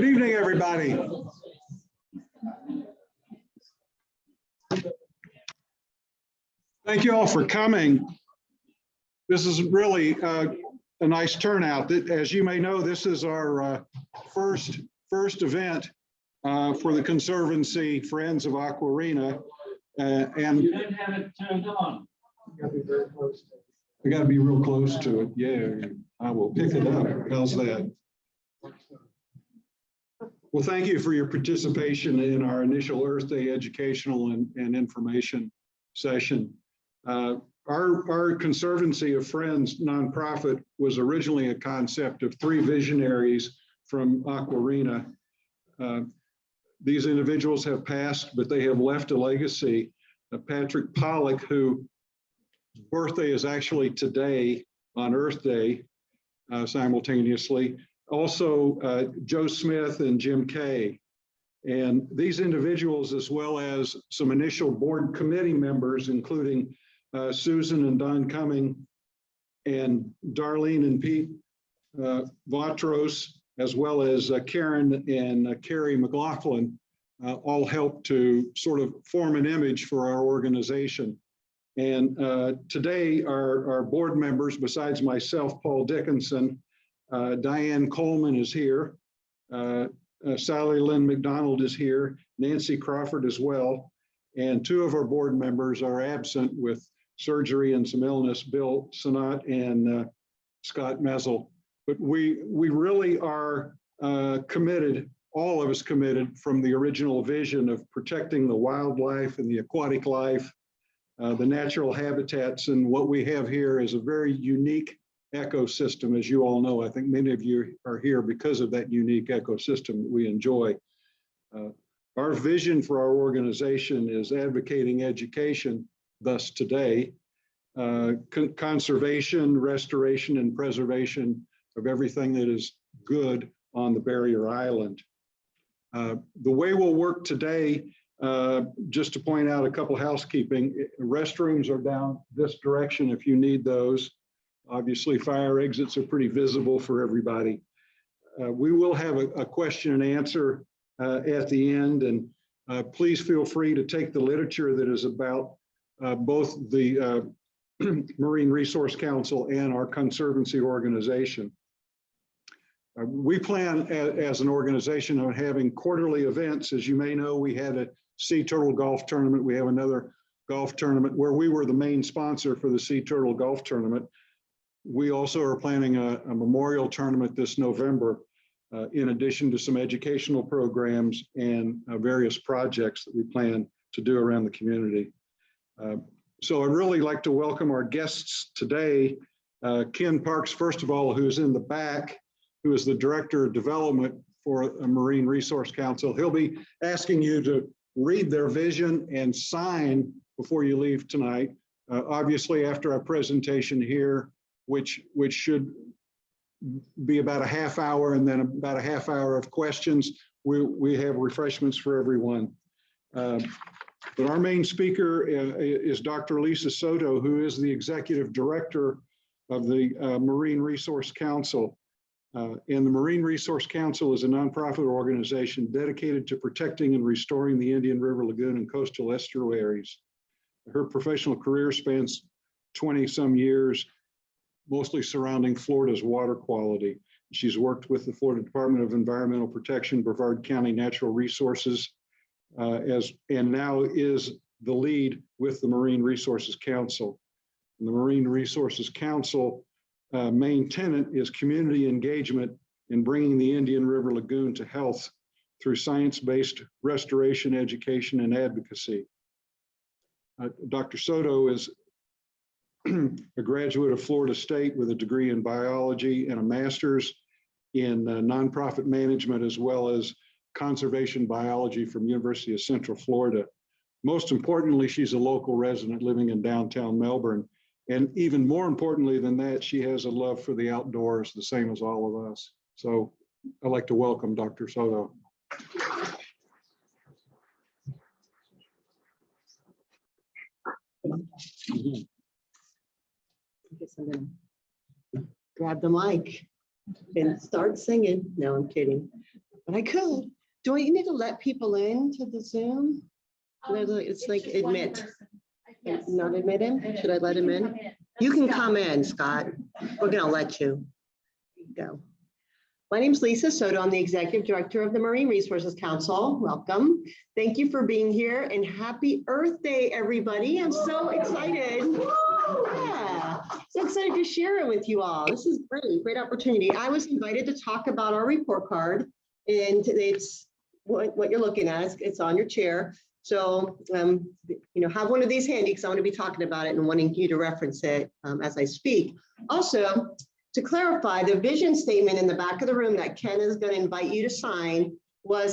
Good evening, everybody. Thank you all for coming. This is really a nice turnout. As you may know, this is our first event for the Conservancy Friends of Aquarina. And You didn't have it turned on. I got to be real close to it. Yeah, I will pick it up. How's that? Well, thank you for your participation in our initial Earth Day educational and information session. Our Conservancy of Friends nonprofit was originally a concept of three visionaries from Aquarina. These individuals have passed, but they have left a legacy. Patrick Pollock, whose birthday is actually today on Earth Day, simultaneously. Also, Joe Smith and Jim Kay. And these individuals, as well as some initial board committee members, including Susan and Don Cumming, and Darlene and Pete Vatros, as well as Karen and Carrie McLaughlin, all helped to sort of form an image for our organization. And today, our board members, besides myself, Paul Dickinson, Diane Coleman is here, Sally Lynn McDonald is here, Nancy Crawford as well, and two of our board members are absent with surgery and some illness, Bill Sanat and Scott Mezel. But we really are committed, all of us committed, from the original vision of protecting the wildlife and the aquatic life, the natural habitats, and what we have here is a very unique ecosystem, as you all know. I think many of you are here because of that unique ecosystem that we enjoy. Our vision for our organization is advocating education, thus today, conservation, restoration, and preservation of everything that is good on the barrier island. The way we'll work today, just to point out a couple housekeeping, restrooms are down this direction if you need those. Obviously, fire exits are pretty visible for everybody. We will have a question and answer at the end, and please feel free to take the literature that is about both the Marine Resource Council and our Conservancy organization. We plan as an organization on having quarterly events. As you may know, we had a sea turtle golf tournament. We have another golf tournament where we were the main sponsor for the sea turtle golf tournament. We also are planning a memorial tournament this November, in addition to some educational programs and various projects that we plan to do around the community. So I'd really like to welcome our guests today. Ken Parks, first of all, who's in the back, who is the Director of Development for a Marine Resource Council. He'll be asking you to read their vision and sign before you leave tonight. Obviously, after our presentation here, which should be about a half hour and then about a half hour of questions, we have refreshments for everyone. But our main speaker is Dr. Leesa Souto, who is the Executive Director of the Marine Resource Council. And the Marine Resource Council is a nonprofit organization dedicated to protecting and restoring the Indian River Lagoon and coastal estuaries. Her professional career spans 20-some years, mostly surrounding Florida's water quality. She's worked with the Florida Department of Environmental Protection, Brevard County Natural Resources, and now is the lead with the Marine Resources Council. And the Marine Resources Council main tenet is community engagement in bringing the Indian River Lagoon to health through science-based restoration, education, and advocacy. Dr. Souto is a graduate of Florida State with a degree in biology and a master's in nonprofit management, as well as conservation biology from University of Central Florida. Most importantly, she's a local resident living in downtown Melbourne. And even more importantly than that, she has a love for the outdoors, the same as all of us. So I'd like to welcome Dr. Souto. I guess I'm gonna grab the mic and start singing. No, I'm kidding. but I could. Do I need to let people in to the Zoom? It's like just one admit. person. Yes. Not admit him? Should I let him in? You can come in, Scott. We're gonna let you. Go. My name is Leesa Souto. I'm the Executive Director of the Marine Resources Council. Welcome. Thank you for being here and happy Earth Day, everybody. I'm so excited. Yeah, so excited to share it with you all. This is great opportunity. I was invited to talk about our report card, and it's what you're looking at. It's on your chair. So, have one of these handy because I want to be talking about it and wanting you to reference it as I speak. Also, to clarify, the vision statement in the back of the room that Ken is going to invite you to sign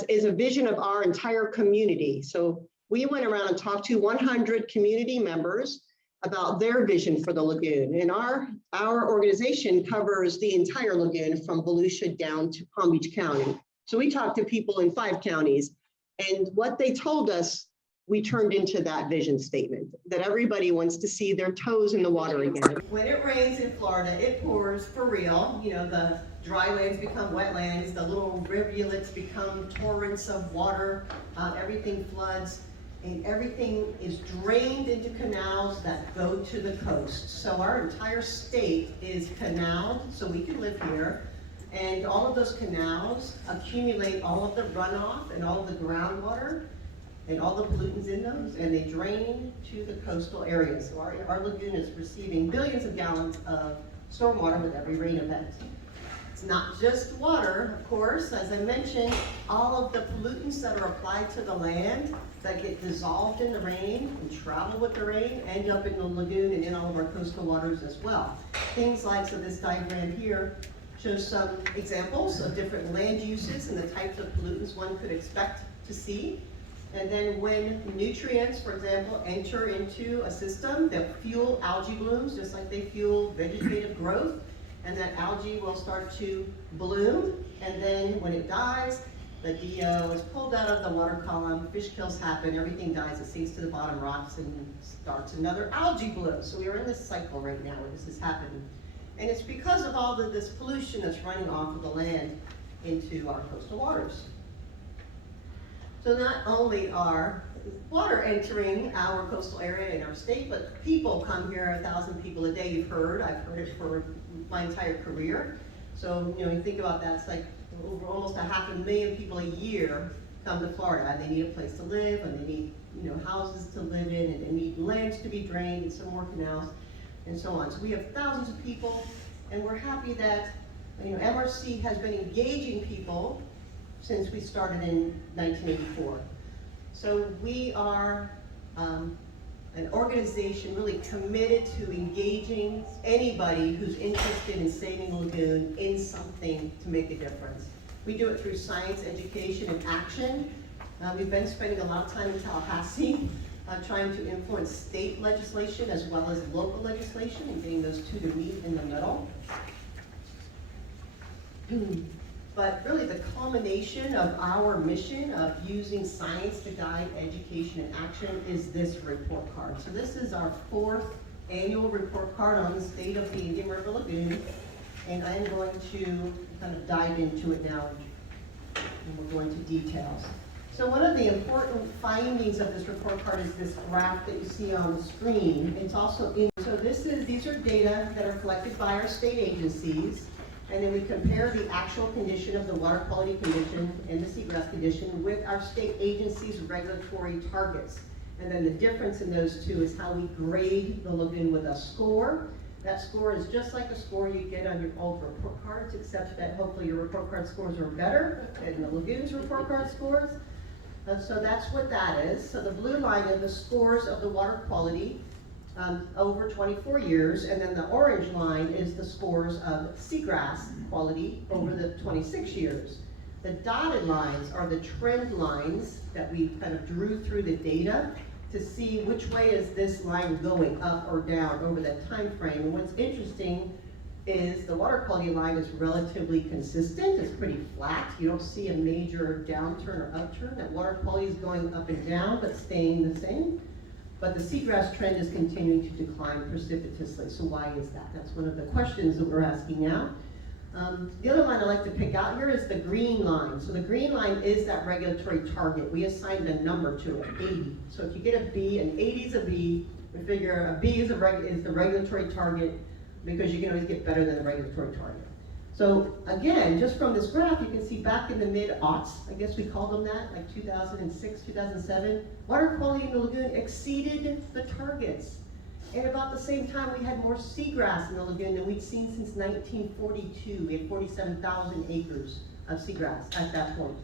is a vision of our entire community. So we went around and talked to 100 community members about their vision for the lagoon. And our organization covers the entire lagoon from Volusia down to Palm Beach County. So we talked to people in 5 counties. And what they told us, we turned into that vision statement, that everybody wants to see their toes in the water again. When it rains in Florida, it pours for real. The dry lands become wetlands, the little rivulets become torrents of water, everything floods, and everything is drained into canals that go to the coast. So our entire state is canaled, so we can live here. And all of those canals accumulate all of the runoff and all of the groundwater and all the pollutants in those, and they drain to the coastal areas. So our lagoon is receiving billions of gallons of stormwater with every rain event. It's not just water, of course. As I mentioned, all of the pollutants that are applied to the land that get dissolved in the rain and travel with the rain end up in the lagoon and in all of our coastal waters as well. Things like, so this diagram here shows some examples of different land uses and the types of pollutants one could expect to see. And then when nutrients, for example, enter into a system that fuel algae blooms, just like they fuel vegetative growth, and that algae will start to bloom. And then when it dies, the DO is pulled out of the water column, fish kills happen, everything dies, it sinks to the bottom, rots, and starts another algae bloom. So we are in this cycle right now where this is happening. And it's because of all of this pollution that's running off of the land into our coastal waters. So not only are water entering our coastal area in our state, but people come here, 1,000 people a day, you've heard. I've heard it for my entire career. So, you think about that, it's like over almost 500,000 people a year come to Florida, and they need a place to live, and they need, houses to live in, and they need lands to be drained, and some more canals, and so on. So we have thousands of people, and we're happy that, MRC has been engaging people since we started in 1984. So we are an organization really committed to engaging anybody who's interested in saving a lagoon in something to make a difference. We do it through science, education, and action. We've been spending a lot of time in Tallahassee trying to influence state legislation as well as local legislation and getting those two to meet in the middle. But really the culmination of our mission of using science to guide education and action is this report card. So this is our 4th annual report card on the state of the Indian River Lagoon. And I'm going to kind of dive into it now, and we'll go into details. So one of the important findings of this report card is this graph that you see on the screen. It's also so these are data that are collected by our state agencies. And then we compare the actual condition of the water quality condition and the seagrass condition with our state agency's regulatory targets. And then the difference in those two is how we grade the lagoon with a score. That score is just like a score you get on your old report cards, except that hopefully your report card scores are better than the lagoon's report card scores. So that's what that is. So the blue line are the scores of the water quality over 24 years, and then the orange line is the scores of seagrass quality over the 26 years. The dotted lines are the trend lines that we kind of drew through the data to see which way is this line going, up or down over that time frame. And what's interesting is the water quality line is relatively consistent. It's pretty flat. You don't see a major downturn or upturn. That water quality is going up and down, but staying the same. But the seagrass trend is continuing to decline precipitously. So why is that? That's one of the questions that we're asking now. The other line I like to pick out here is the green line. So the green line is that regulatory target. We assigned a number to it, 80. So if you get a B, an 80 is a B, we figure a B is the regulatory target because you can always get better than the regulatory target. So again, just from this graph, you can see back in the mid-aughts, I guess we called them that, like 2006, 2007, water quality in the lagoon exceeded the targets. And about the same time, we had more seagrass in the lagoon than we'd seen since 1942. We had 47,000 acres of seagrass at that point.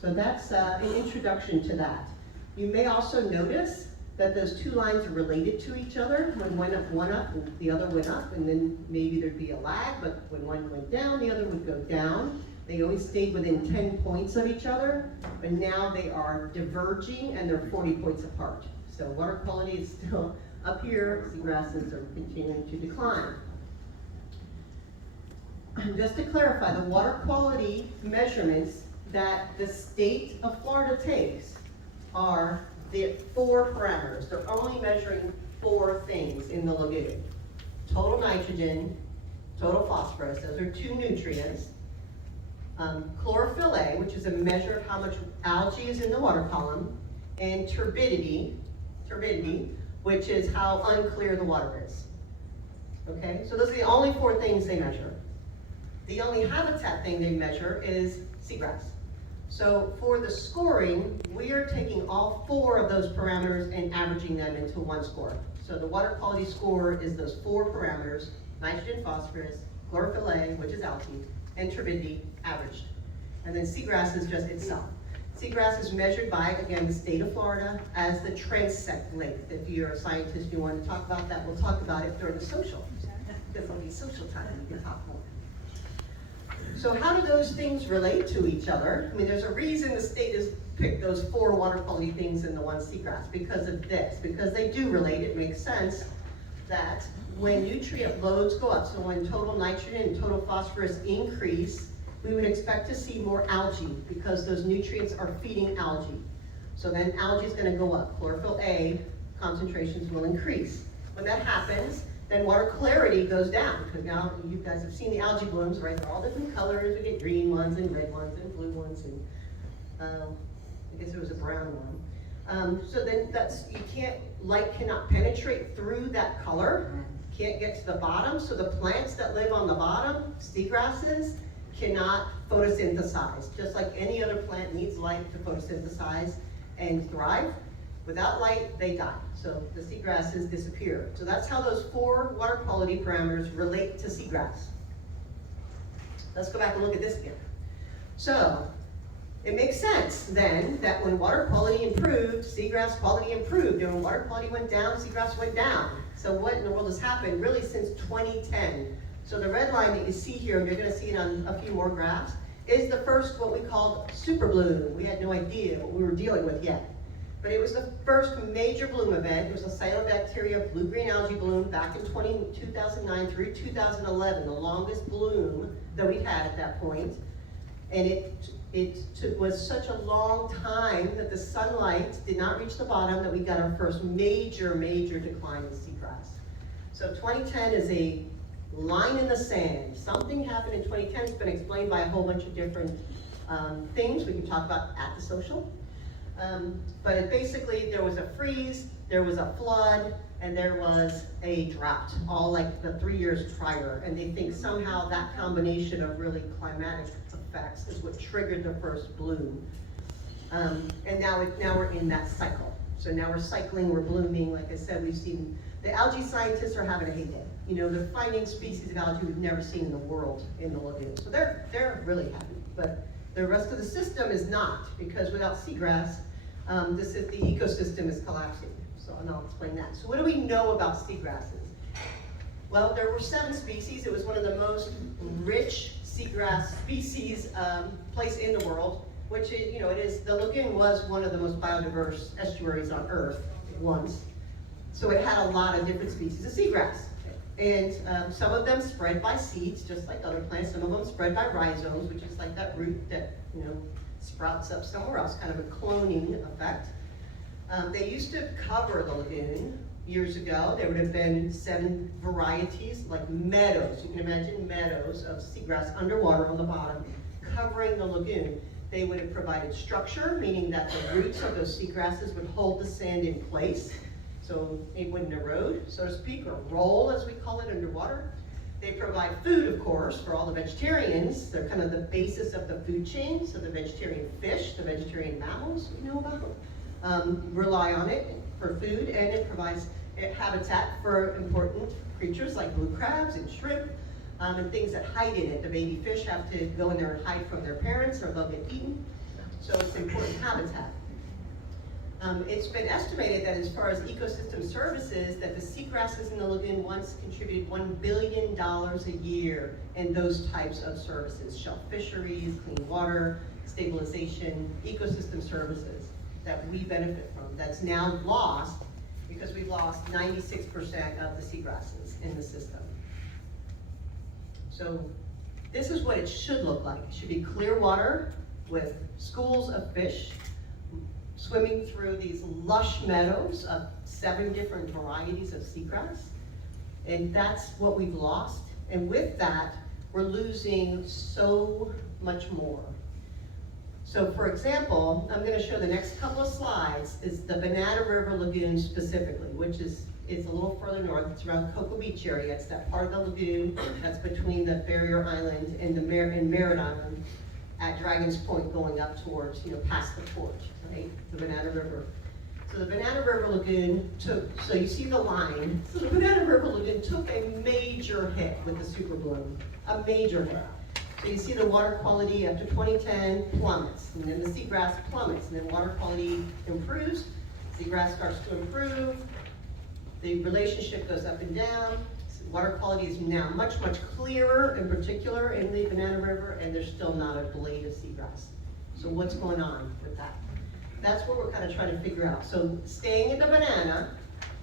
So that's an introduction to that. You may also notice that those two lines are related to each other. When one up, the other went up, and then maybe there'd be a lag, but when one went down, the other would go down. They always stayed within 10 points of each other, but now they are diverging and they're 40 points apart. So water quality is still up here, seagrasses are continuing to decline. Just to clarify, the water quality measurements that the state of Florida takes are the 4 parameters. They're only measuring 4 things in the lagoon. Total nitrogen, total phosphorus, those are 2 nutrients. Chlorophyll A, which is a measure of how much algae is in the water column, and turbidity, which is how unclear the water is. Okay, so those are the only 4 things they measure. The only habitat thing they measure is seagrass. So for the scoring, we are taking all 4 of those parameters and averaging them into one score. So the water quality score is those 4 parameters, nitrogen, phosphorus, chlorophyll A, which is algae, and turbidity averaged. And then seagrass is just itself. Seagrass is measured by, again, the state of Florida as the transect length. If you're a scientist, you want to talk about that, we'll talk about it during the social. Because it'll be social time, we can talk more. So how do those things relate to each other? I mean, there's a reason the state has picked those 4 water quality things and the 1 seagrass, because of this. Because they do relate, it makes sense that when nutrient loads go up, so when total nitrogen and total phosphorus increase, we would expect to see more algae because those nutrients are feeding algae. So then algae is going to go up. Chlorophyll A concentrations will increase. When that happens, then water clarity goes down, because now you guys have seen the algae blooms, right? They're all different colors. We get green ones and red ones and blue ones, and I guess there was a brown one. So then light cannot penetrate through that color, can't get to the bottom. So the plants that live on the bottom, seagrasses, cannot photosynthesize. Just like any other plant needs light to photosynthesize and thrive. Without light, they die. So the seagrasses disappear. So that's how those 4 water quality parameters relate to seagrass. Let's go back and look at this again. So it makes sense then that when water quality improved, seagrass quality improved. And when water quality went down, seagrass went down. So what in the world has happened really since 2010? So the red line that you see here, and you're going to see it on a few more graphs, is the first what we called super bloom. We had no idea what we were dealing with yet. But it was the first major bloom event. It was a cyanobacteria blue-green algae bloom back in 2009 through 2011, the longest bloom that we had at that point. And it was such a long time that the sunlight did not reach the bottom that we got our first major decline in seagrass. So 2010 is a line in the sand. Something happened in 2010. It's been explained by a whole bunch of different things we can talk about at the social. But basically there was a freeze, there was a flood, and there was a drought, all like the 3 years prior. And they think somehow that combination of really climatic effects is what triggered the first bloom. And now we're in that cycle. So now we're cycling, we're blooming. Like I said, we've seen, the algae scientists are having a heyday. You know, they're finding species of algae we've never seen in the world in the lagoon. So they're really happy. But the rest of the system is not, because without seagrass, the ecosystem is collapsing. So, and I'll explain that. So what do we know about seagrasses? Well, there were 7 species. It was one of the most rich seagrass species place in the world, which is, the lagoon was one of the most biodiverse estuaries on Earth once. So it had a lot of different species of seagrass. And some of them spread by seeds, just like other plants. Some of them spread by rhizomes, which is like that root that, sprouts up somewhere else, kind of a cloning effect. They used to cover the lagoon years ago, there would have been 7 varieties, like meadows. You can imagine meadows of seagrass underwater on the bottom, covering the lagoon. They would have provided structure, meaning that the roots of those seagrasses would hold the sand in place, so it wouldn't erode, so to speak, or roll, as we call it, underwater. They provide food, of course, for all the vegetarians. They're kind of the basis of the food chain, so the vegetarian fish, the vegetarian mammals we know about, rely on it for food, and it provides habitat for important creatures like blue crabs and shrimp, and things that hide in it. The baby fish have to go in there and hide from their parents or they'll get eaten. So it's important habitat. It's been estimated that as far as ecosystem services, that the seagrasses in the lagoon once contributed $1 billion a year in those types of services: shell fisheries, clean water, stabilization, ecosystem services that we benefit from. That's now lost because we've lost 96% of the seagrasses in the system. So this is what it should look like. It should be clear water with schools of fish swimming through these lush meadows of 7 different varieties of seagrass. And that's what we've lost. And with that, we're losing so much more. So for example, I'm going to show the next couple of slides is the Banana River Lagoon specifically, which is a little further north. It's around Cocoa Beach area. It's that part of the lagoon that's between the Barrier Island and Merritt Island at Dragon's Point, going up towards, past the port, right? The Banana River. So the Banana River Lagoon took, so you see the line. So the Banana River Lagoon took a major hit with the super bloom, a major hit. So you see the water quality after 2010 plummets, and then the seagrass plummets, and then water quality improves, seagrass starts to improve, the relationship goes up and down. Water quality is now much, much clearer, in particular in the Banana River, and there's still not a blade of seagrass. So what's going on with that? That's what we're kind of trying to figure out. So staying in the banana,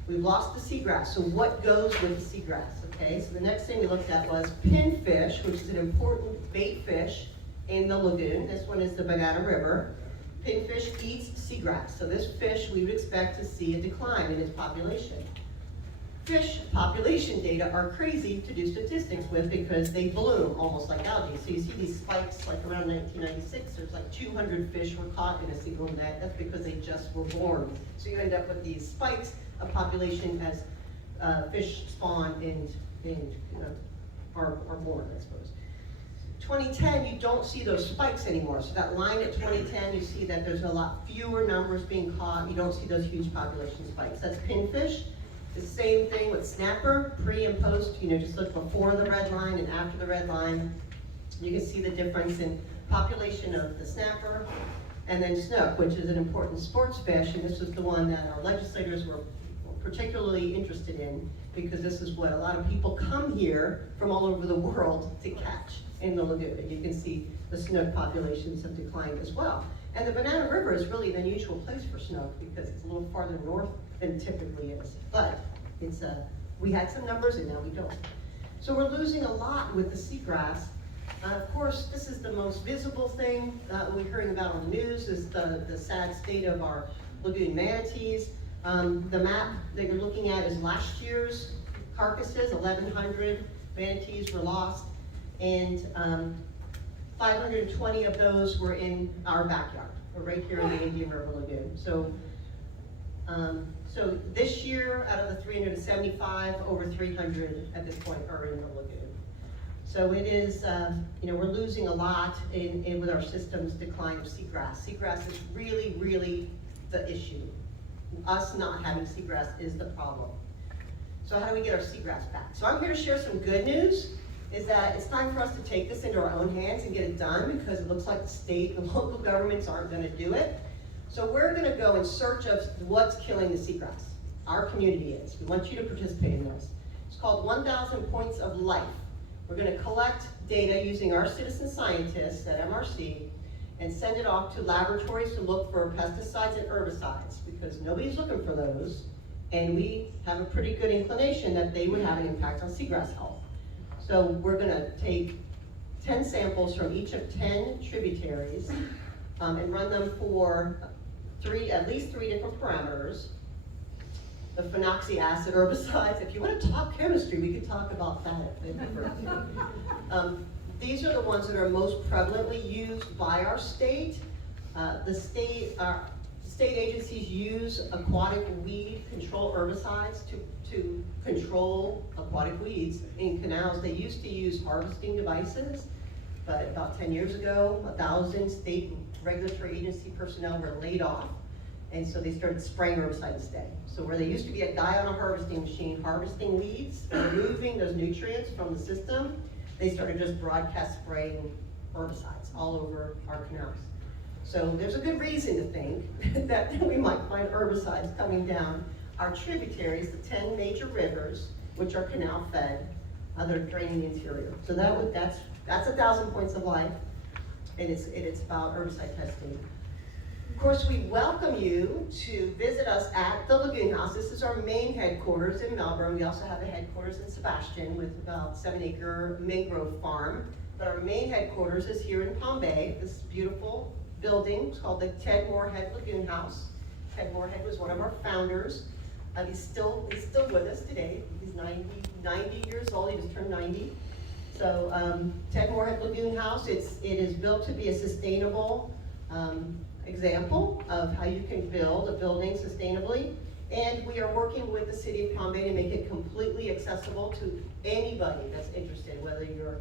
we've lost the seagrass. So what goes with the seagrass? Okay, so the next thing we looked at was pinfish, which is an important bait fish in the lagoon. This one is the Banana River. Pinfish eats seagrass. So this fish, we would expect to see a decline in its population. Fish population data are crazy to do statistics with because they bloom almost like algae. So you see these spikes like around 1996, there's like 200 fish were caught in a single net. That's because they just were born. So you end up with these spikes of population as fish spawn and are born, I suppose. 2010, you don't see those spikes anymore. So that line at 2010, you see that there's a lot fewer numbers being caught. You don't see those huge population spikes. That's pinfish. The same thing with snapper, pre and post, just look before the red line and after the red line. You can see the difference in population of the snapper, and then snook, which is an important sports fish, and this was the one that our legislators were particularly interested in, because this is what a lot of people come here from all over the world to catch in the lagoon. And you can see the snook populations have declined as well. And the Banana River is really an unusual place for snook because it's a little farther north than typically is. But it's we had some numbers and now we don't. So we're losing a lot with the seagrass. Of course, this is the most visible thing we're hearing about on the news is the sad state of our lagoon manatees. The map that you're looking at is last year's carcasses. 1,100 manatees were lost, and 520 of those were in our backyard, or right here in the Indian River Lagoon. So, so this year, out of the 375, over 300 at this point are in the lagoon. So it is, we're losing a lot with our system's decline of seagrass. Seagrass is really, really the issue. Us not having seagrass is the problem. So how do we get our seagrass back? So I'm here to share some good news, is that it's time for us to take this into our own hands and get it done, because it looks like the state and local governments aren't going to do it. So we're going to go in search of what's killing the seagrass. Our community is. We want you to participate in this. It's called 1,000 Points of Life. We're going to collect data using our citizen scientists at MRC and send it off to laboratories to look for pesticides and herbicides, because nobody's looking for those, and we have a pretty good inclination that they would have an impact on seagrass health. So we're going to take 10 samples from each of 10 tributaries and run them for at least three different parameters. the phenoxy acid herbicides. If you want to talk chemistry, we could talk about that. These are the ones that are most prevalently used by our state. The state agencies use aquatic weed control herbicides to control aquatic weeds in canals. They used to use harvesting devices, but about 10 years ago, 1,000 state regulatory agency personnel were laid off, and so they started spraying herbicide instead. So where there used to be a guy on a harvesting machine harvesting weeds, removing those nutrients from the system, they started just broadcast spraying herbicides all over our canals. So there's a good reason to think that we might find herbicides coming down our tributaries, the 10 major rivers, which are canal fed, that are draining the interior. So that's 1,000 points of light, and it's about herbicide testing. Of course, we welcome you to visit us at the Lagoon House. This is our main headquarters in Melbourne. We also have a headquarters in Sebastian with about 7-acre mangrove farm. But our main headquarters is here in Palm Bay, this beautiful building. It's called the Ted Moorhead Lagoon House. Ted Moorhead was one of our founders. He's still with us today. He's 90 years old. He just turned 90. So Ted Moorhead Lagoon House, it is built to be a sustainable example of how you can build a building sustainably. And we are working with the city of Palm Bay to make it completely accessible to anybody that's interested, whether you're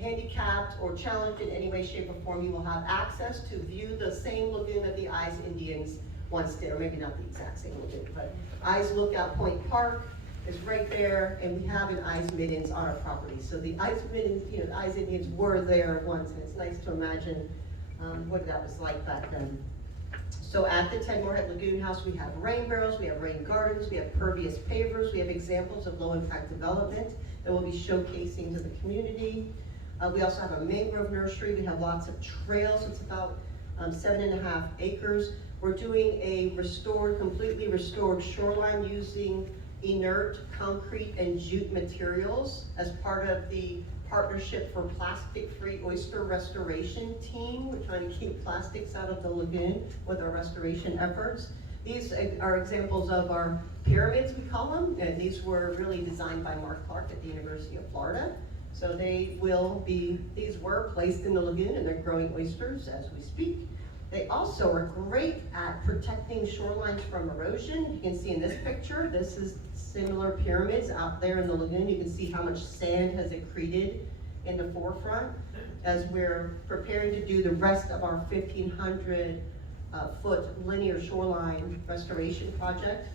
handicapped or challenged in any way, shape, or form. You will have access to view the same lagoon that the Eyes Indians once did, or maybe not the exact same lagoon, but Eyes Lookout Point Park is right there, and we have an Eyes Middens on our property. So the Eyes Middens, the Eyes Indians were there once, and it's nice to imagine what that was like back then. So at the Ted Moorhead Lagoon House, we have rain barrels, we have rain gardens, we have pervious pavers, we have examples of low impact development that we'll be showcasing to the community. We also have a mangrove nursery. We have lots of trails. It's about 7.5 acres. We're doing a completely restored shoreline using inert concrete and jute materials as part of the Partnership for Plastic-Free Oyster Restoration team. We're trying to keep plastics out of the lagoon with our restoration efforts. These are examples of our pyramids, we call them, and these were really designed by Mark Clark at the University of Florida. So these were placed in the lagoon, and they're growing oysters as we speak. They also are great at protecting shorelines from erosion. You can see in this picture, this is similar pyramids out there in the lagoon. You can see how much sand has accreted in the forefront as we're preparing to do the rest of our 1,500 foot linear shoreline restoration project.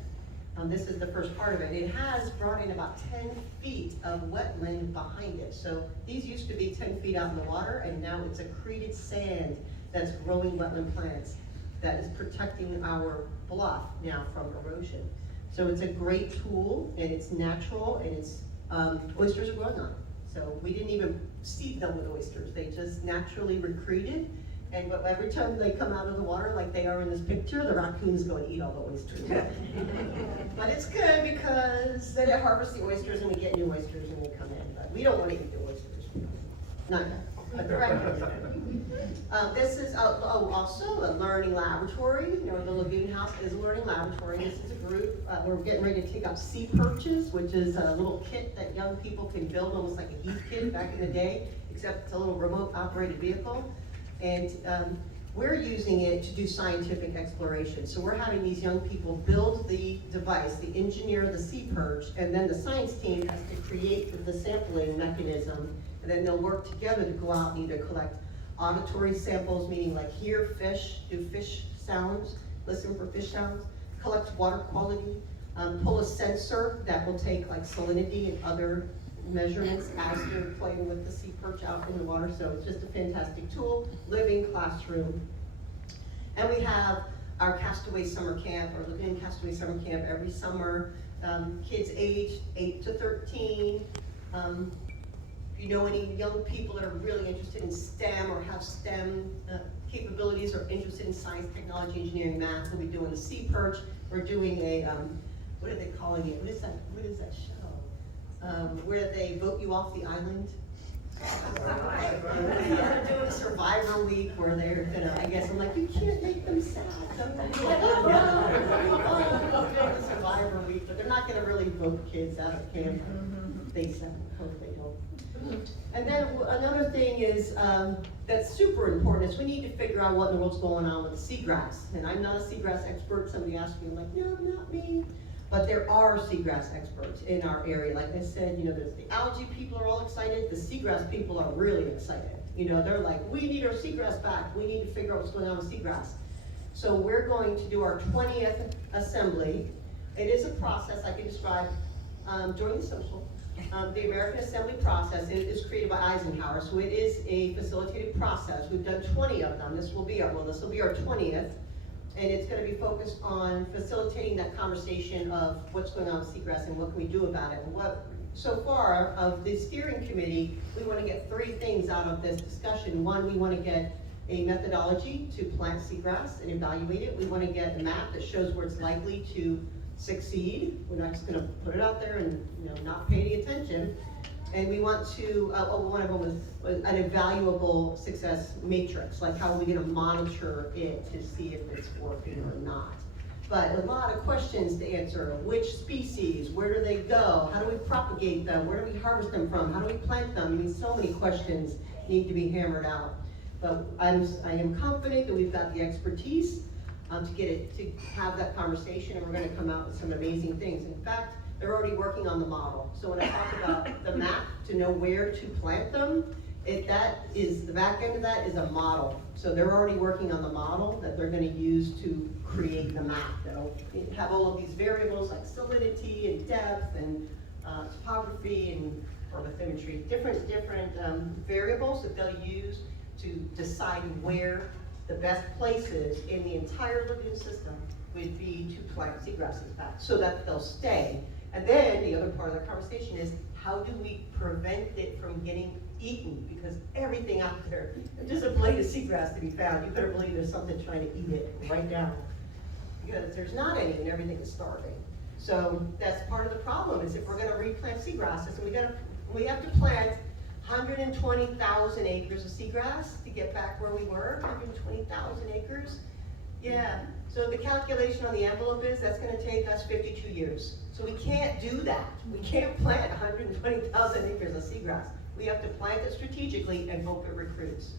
This is the first part of it. It has brought in about 10 feet of wetland behind it. So these used to be 10 feet out in the water, and now it's accreted sand that's growing wetland plants that is protecting our bluff now from erosion. So it's a great tool, and it's natural, and it's oysters are growing on it. So we didn't even seed them with oysters. They just naturally recruited. And every time they come out of the water, like they are in this picture, the raccoons go and eat all the oysters. But it's good because then it harvests the oysters and we get new oysters and they come in. But we don't want to eat the oysters. Not yet. But the raccoons. This is also a learning laboratory. You know, the Lagoon House is a learning laboratory. This is a group. We're getting ready to take up sea perches, which is a little kit that young people can build, almost like a heat kit back in the day, except it's a little remote operated vehicle. And we're using it to do scientific exploration. So we're having these young people build the device, the engineer the sea perch, and then the science team has to create the sampling mechanism, and then they'll work together to go out and either collect auditory samples, meaning like hear fish, do fish sounds, listen for fish sounds, collect water quality, pull a sensor that will take like salinity and other measurements as you're playing with the sea perch out in the water. So it's just a fantastic tool, living classroom. And we have our Castaway Summer Camp, or Lagoon Castaway Summer Camp every summer. Kids aged 8 to 13. If you know any young people that are really interested in STEM or have STEM capabilities or interested in science, technology, engineering, math, we'll be doing the sea perch. We're doing a, what are they calling it? What is that show? Where they vote you off the island. They're doing a survivor week where they're gonna, I guess, I'm like, you can't make them sad. Sometimes you're like, oh, no, we're doing a survivor week, but they're not gonna really vote kids out of camp. They said, hope they don't. And then another thing is, that's super important is we need to figure out what in the world's going on with the seagrass. And I'm not a seagrass expert. Somebody asked me, I'm like, no, not me. But there are seagrass experts in our area. Like I said, there's the algae people are all excited. The seagrass people are really excited. They're like, we need our seagrass back. We need to figure out what's going on with seagrass. So we're going to do our 20th assembly. It is a process I can describe during the social. The American Assembly process is created by Eisenhower, so it is a facilitated process. We've done 20 of them. This will be our 20th. And it's going to be focused on facilitating that conversation of what's going on with seagrass and what can we do about it. And so far, of the steering committee, we want to get 3 things out of this discussion. One, we want to get a methodology to plant seagrass and evaluate it. We want to get a map that shows where it's likely to succeed. We're not just going to put it out there and not pay any attention. And we want to, one of them was an evaluable success matrix, like how are we going to monitor it to see if it's working or not. But a lot of questions to answer. Which species? Where do they go? How do we propagate them? Where do we harvest them from? How do we plant them? So many questions need to be hammered out. But I am confident that we've got the expertise to have that conversation, and we're going to come out with some amazing things. In fact, they're already working on the model. So when I talk about the map to know where to plant them, the back end of that is a model. So they're already working on the model that they're going to use to create the map. That'll have all of these variables like salinity and depth and topography and bathymetry, different variables that they'll use to decide where the best places in the entire lagoon system would be to plant seagrasses back so that they'll stay. And then the other part of the conversation is, how do we prevent it from getting eaten? Because everything out there, if there's a blade of seagrass to be found, you better believe there's something trying to eat it right down. Because there's not any and everything is starving. So that's part of the problem, is if we're gonna replant seagrasses, and we have to plant 120,000 acres of seagrass to get back where we were, 120,000 acres. Yeah, so the calculation on the envelope is that's gonna take us 52 years. So we can't do that. We can't plant 120,000 acres of seagrass. We have to plant it strategically and hope it recruits,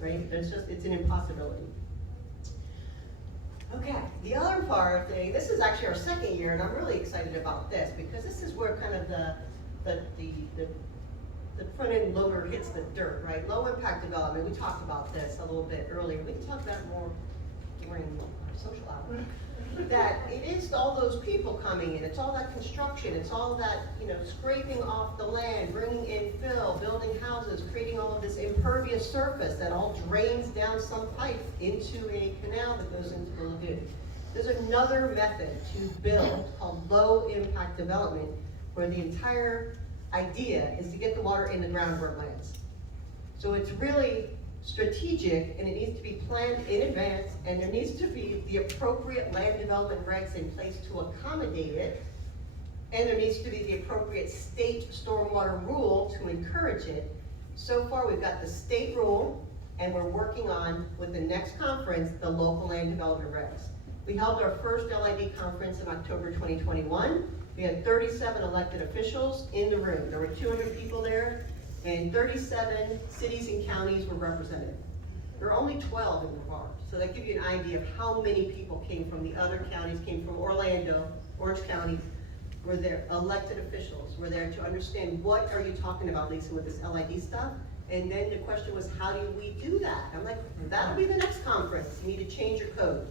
right? It's an impossibility. Okay, the other part thing, this is actually our 2nd year, and I'm really excited about this because this is where kind of the front end loader hits the dirt, right? Low impact development, we talked about this a little bit earlier. We can talk about it more during our social hour. That it is all those people coming in, it's all that construction, it's all that, scraping off the land, bringing in fill, building houses, creating all of this impervious surface that all drains down some pipe into a canal that goes into the lagoon. There's another method to build called low impact development, where the entire idea is to get the water in the ground where it lands. So it's really strategic, and it needs to be planned in advance, and there needs to be the appropriate land development regs in place to accommodate it, and there needs to be the appropriate state stormwater rule to encourage it. So far, we've got the state rule, and we're working on, with the next conference, the local land development regs. We held our first LID conference in October 2021. We had 37 elected officials in the room. There were 200 people there, and 37 cities and counties were represented. There are only 12 in Brevard, so that gives you an idea of how many people came from the other counties, came from Orlando, Orange County, were there. Elected officials were there to understand, what are you talking about, Leesa, with this LID stuff? And then the question was, how do we do that? I'm like, that'll be the next conference. You need to change your code.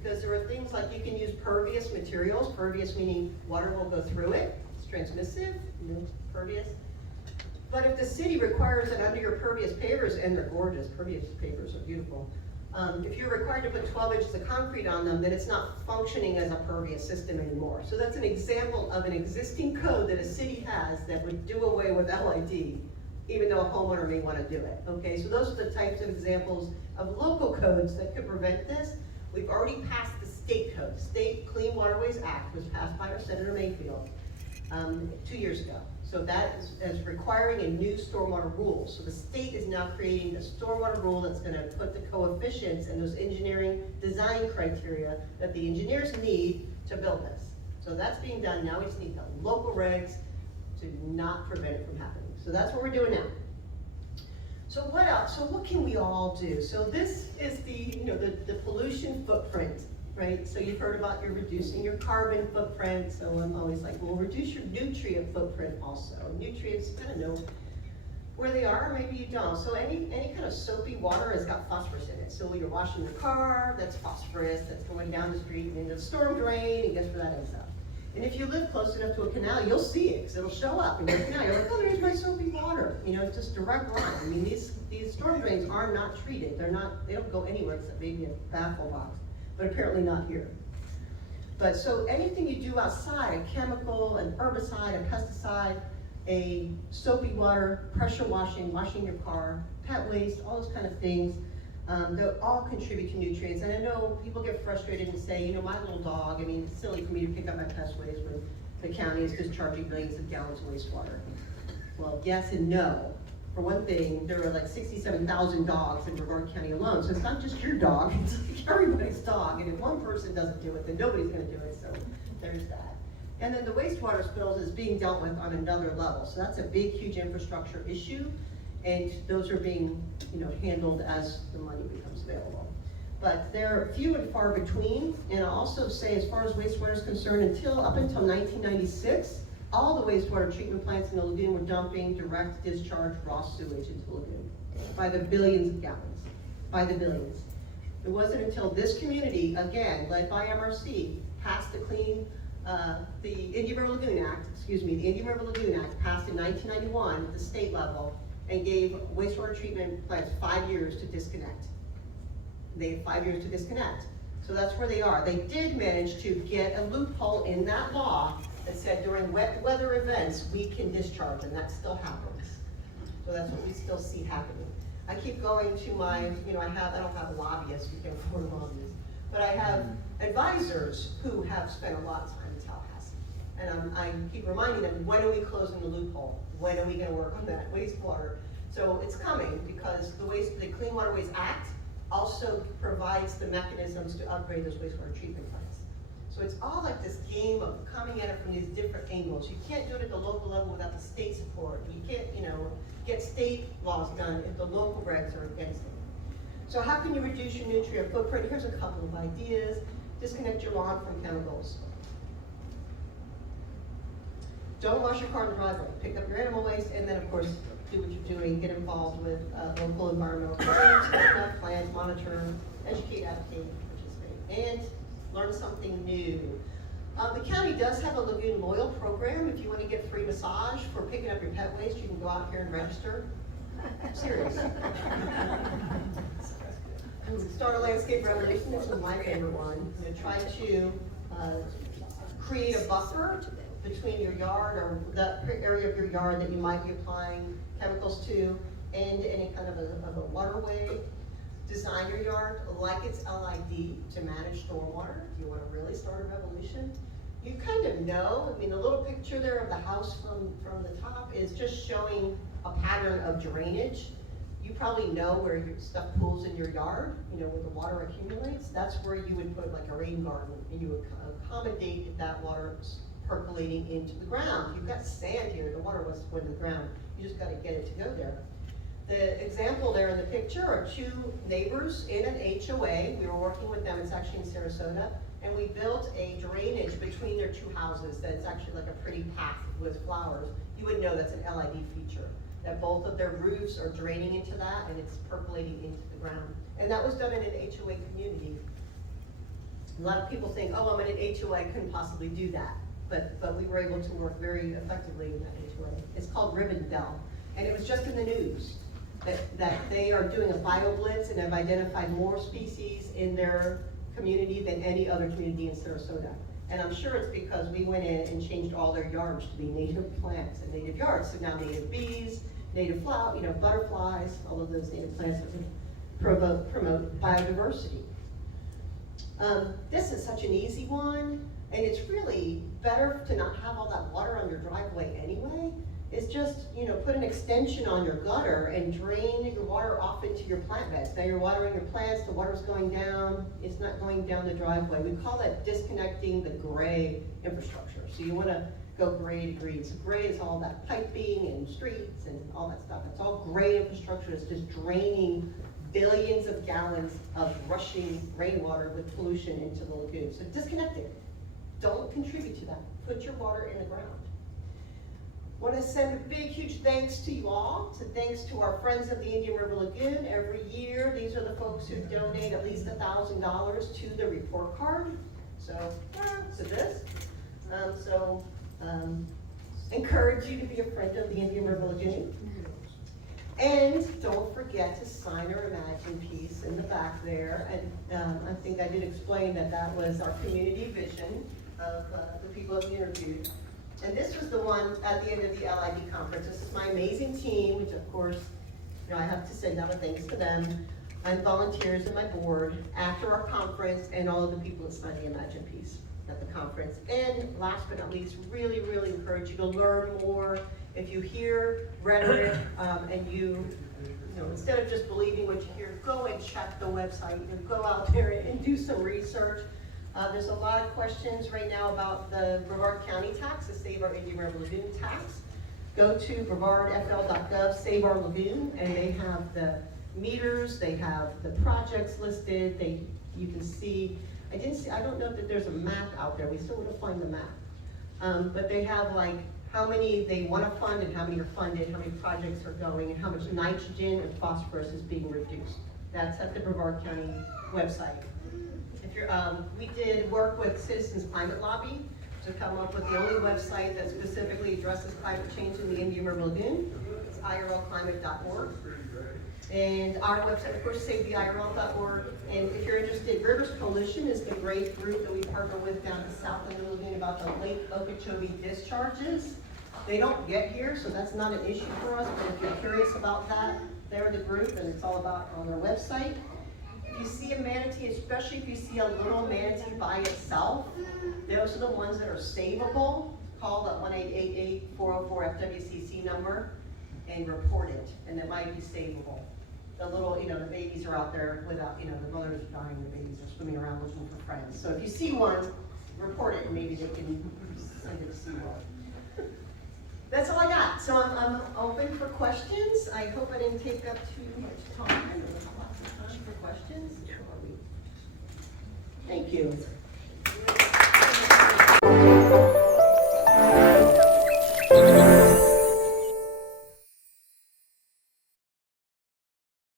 Because there are things like you can use pervious materials, pervious meaning water will go through it, it's transmissive, pervious. But if the city requires that under your pervious pavers, and they're gorgeous, pervious pavers are beautiful, if you're required to put 12 inches of concrete on them, then it's not functioning as a pervious system anymore. So that's an example of an existing code that a city has that would do away with LID, even though a homeowner may want to do it. Okay, so those are the types of examples of local codes that could prevent this. We've already passed the state code. State Clean Waterways Act was passed by our Senator Mayfield. 2 years ago. So that is requiring a new stormwater rule. So the state is now creating a stormwater rule that's gonna put the coefficients and those engineering design criteria that the engineers need to build this. So that's being done now. We just need the local regs to not prevent it from happening. So that's what we're doing now. So what else? So what can we all do? So this is the pollution footprint, right? So you've heard about reducing your carbon footprint. So I'm always like, well, reduce your nutrient footprint also. Nutrients, you kind of know where they are, or maybe you don't. So any kind of soapy water has got phosphorus in it. So when you're washing your car, that's phosphorus that's going down the street and into the storm drain, and guess where that ends up? And if you live close enough to a canal, you'll see it, because it'll show up in your canal. You're like, oh, there's my soapy water. You know, it's just direct line. I mean, these storm drains are not treated. They don't go anywhere except maybe a baffle box, but apparently not here. But so anything you do outside, a chemical, an herbicide, a pesticide, a soapy water, pressure washing your car, pet waste, all those kind of things, they'll all contribute to nutrients. And I know people get frustrated and say, you know, my little dog, I mean, it's silly for me to pick up my pest waste when the county is discharging millions of gallons of wastewater. Well, yes and no. For one thing, there are like 67,000 dogs in Brevard County alone, so it's not just your dog, it's like everybody's dog. And if one person doesn't do it, then nobody's gonna do it, so there's that. And then the wastewater spills is being dealt with on another level. So that's a big, huge infrastructure issue. And those are being, handled as the money becomes available. But they're few and far between. And I'll also say, as far as wastewater is concerned, up until 1996, all the wastewater treatment plants in the lagoon were dumping direct discharge raw sewage into the lagoon by the billions of gallons, by the billions. It wasn't until this community, again, led by MRC, passed the Indian River Lagoon Act, the Indian River Lagoon Act passed in 1991 at the state level and gave wastewater treatment plants 5 years to disconnect. They had 5 years to disconnect. So that's where they are. They did manage to get a loophole in that law that said during wet weather events, we can discharge, and that still happens. So that's what we still see happening. I keep going to my, I don't have lobbyists, we can afford lobbyists, but I have advisors who have spent a lot of time in Tallahassee. And I keep reminding them, when are we closing the loophole? When are we gonna work on that wastewater? So it's coming, because the Clean Waterways Act also provides the mechanisms to upgrade those wastewater treatment plants. So it's all like this game of coming at it from these different angles. You can't do it at the local level without the state support. You can't, get state laws done if the local regs are against it. So how can you reduce your nutrient footprint? Here's a couple of ideas. Disconnect your lawn from chemicals. Don't wash your car in the driveway. Pick up your animal waste, and then of course, do what you're doing. Get involved with local environmental plans, plans, monitor, educate, advocate, participate, and learn something new. The county does have a Lagoon Loyal program. If you want to get free massage for picking up your pet waste, you can go out here and register. I'm serious. Start a landscape revolution. This was my favorite one. Try to create a buffer between your yard or the area of your yard that you might be applying chemicals to and any kind of a waterway. Design your yard like it's LID to manage stormwater. If you want to really start a revolution, you kind of know. I mean, the little picture there of the house from the top is just showing a pattern of drainage. You probably know where your stuff pools in your yard, where the water accumulates. That's where you would put like a rain garden, and you would accommodate if that water is percolating into the ground. You've got sand here, the water was going to the ground. You just got to get it to go there. The example there in the picture are two neighbors in an HOA. We were working with them, it's actually in Sarasota, and we built a drainage between their two houses that's actually like a pretty path with flowers. You would know that's an LID feature, that both of their roofs are draining into that and it's percolating into the ground. And that was done in an HOA community. A lot of people think, oh, I'm in an HOA, I couldn't possibly do that. But we were able to work very effectively in that HOA. It's called Rivendell, and it was just in the news that they are doing a bio-blitz and have identified more species in their community than any other community in Sarasota. And I'm sure it's because we went in and changed all their yards to be native plants and native yards. So now native bees, native flower, butterflies, all of those native plants that promote biodiversity. This is such an easy one. And it's really better to not have all that water on your driveway anyway. It's just, you know, put an extension on your gutter and drain your water off into your plant beds. Now you're watering your plants, the water's going down, it's not going down the driveway. We call that disconnecting the gray infrastructure. So you wanna go gray to green. So gray is all that piping and streets and all that stuff. It's all gray infrastructure. It's just draining billions of gallons of rushing rainwater with pollution into the lagoon. So disconnect it. Don't contribute to that. Put your water in the ground. Want to send a big, huge thanks to you all. So thanks to our friends of the Indian River Lagoon. Every year, these are the folks who donate at least $1,000 to the report card. So, to this. Encourage you to be a friend of the Indian River Lagoon. And don't forget to sign our Imagine piece in the back there. And I think I did explain that that was our community vision of the people that we interviewed. And this was the one at the end of the LID conference. This is my amazing team, which of course, you know, I have to send out a thanks to them, and volunteers and my board after our conference, and all of the people that signed the Imagine piece at the conference. And last but not least, really, really encourage you to learn more. If you hear rhetoric and you know, instead of just believing what you hear, go and check the website, you know, go out there and do some research. There's a lot of questions right now about the Brevard County tax, the Save Our Indian River Lagoon tax. Go to brevardfl.gov, Save Our Lagoon, and they have the meters, they have the projects listed, you can see, I don't know that there's a map out there, we still want to find the map. But they have like how many they want to fund and how many are funded, how many projects are going, and how much nitrogen and phosphorus is being reduced. That's at the Brevard County website. We did work with Citizens Climate Lobby to come up with the only website that specifically addresses climate change in the Indian River Lagoon. It's irlclimate.org. And our website, of course, savetheirl.org. And if you're interested, Rivers Coalition is the great group that we partner with down the south of the lagoon about the Lake Okeechobee discharges. They don't get here, so that's not an issue for us, but if you're curious about that, they're the group, and it's all about on their website. If you see a manatee, especially if you see a little manatee by itself, those are the ones that are savable. Call that 1-888-404-FWCC number and report it, and it might be savable. The little, you know, the babies are out there without, you know, the mothers are dying, the babies are swimming around looking for friends. So if you see one, report it, and maybe they can send it to SeaWorld. That's all I got. So I'm open for questions. I hope I didn't take up too much time. There's lots of time for questions. Thank you.